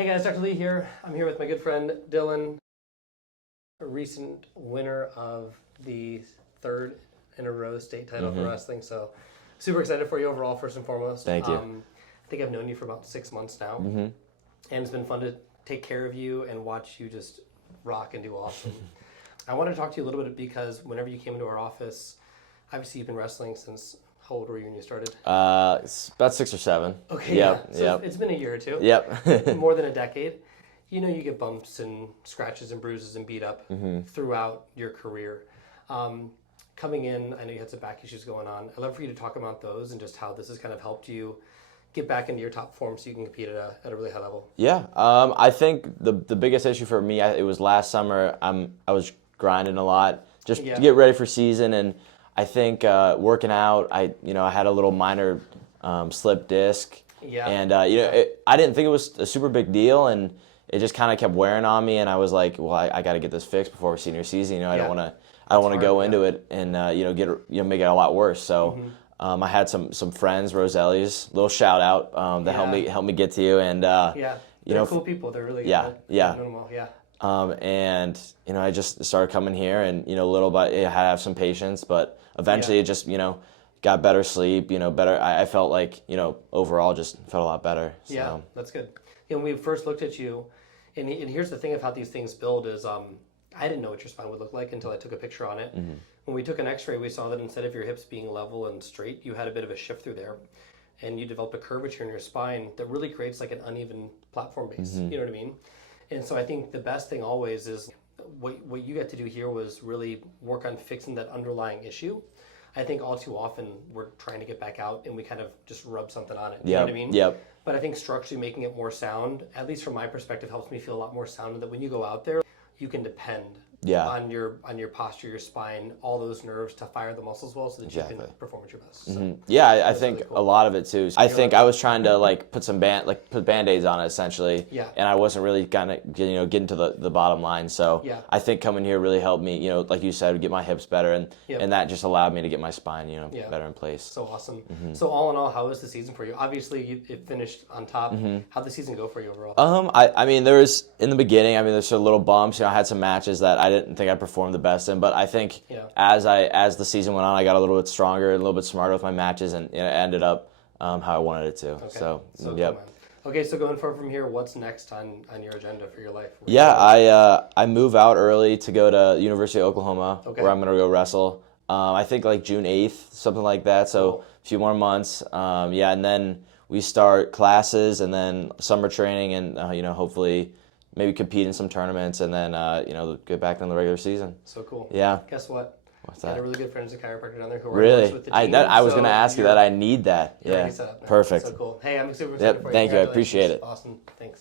Hey guys, Dr. Lee here. I'm here with my good friend Dylan, a recent winner of the third in a row state title for wrestling. So super excited for you overall, first and foremost. Thank you. I think I've known you for about 6 months now. And it's been fun to take care of you and watch you just rock and do awesome. I want to talk to you a little bit because whenever you came into our office, obviously you've been wrestling since, how old were you when you started? It's about 6 or 7. Okay, Yep, yeah. So yep. it's been a year or two. Yep. More than a decade. You know, you get bumps and scratches and bruises and beat up throughout your career. Coming in, I know you had some back issues going on. I'd love for you to talk about those and just how this has kind of helped you get back into your top form so you can compete at a really high level. Yeah. I think the biggest issue for me, it was last summer. I was grinding a lot just to get ready for season, and I think working out, I had a little minor slip disc. Yeah. And I didn't think it was a super big deal, and it just kind of kept wearing on me, and I was like, well, I got to get this fixed before senior season. I don't want to go into it and make it a lot worse. So I had some friends, Roselli's, little shout out that helped me get to you, and they're cool people. They're really yeah. And I just started coming here, and little by I had to have some patience, but eventually it just got better sleep, better. I felt like overall just felt a lot better. So. Yeah, that's good. When we first looked at you, and here's the thing of how these things build is I didn't know what your spine would look like until I took a picture on it. When we took an x-ray, we saw that instead of your hips being level and straight, you had a bit of a shift through there. And you developed a curvature in your spine that really creates like an uneven platform base. You know what I mean? And so I think the best thing always is what you got to do here was really work on fixing that underlying issue. I think all too often we're trying to get back out and we kind of just rub something on it. You know what I mean? Yep. But I think structurally making it more sound, at least from my perspective, helps me feel a lot more sound, that when you go out there, you can depend on your posture, your spine, all those nerves to fire the muscles well so that you can perform at your best. So I think really cool. A lot of it too. I think I was trying to put some put Band-Aids on it essentially. Yeah. And I wasn't really kind of getting to the bottom line. So I think coming here really helped me, like you said, get my hips better, and that just allowed me to get my spine, better in place. So awesome. So all in all, how was the season for you? Obviously it finished on top. How'd the season go for you overall? I mean, there was in the beginning, there's some little bumps. I had some matches that I didn't think I performed the best in, but I think as the season went on, I got a little bit stronger, a little bit smarter with my matches, and it ended up how I wanted it to. Okay. So cool, yep. Man. Okay, so going forward from here, what's next on your agenda for your life? I move out early to go to University of Oklahoma, where I'm gonna go wrestle. I think like June 8th, something like that. So a few more months. And then we start classes, and then summer training, and hopefully maybe compete in some tournaments, and then get back in the regular season. So cool. Yeah. Guess what? What's I that? got a really good friend who's a chiropractor down there who really? works with the team. I was going to ask you that. I need that. Yeah. Perfect. So cool. Hey, I'm super excited for you. Thank you. I appreciate it. Awesome. Thanks.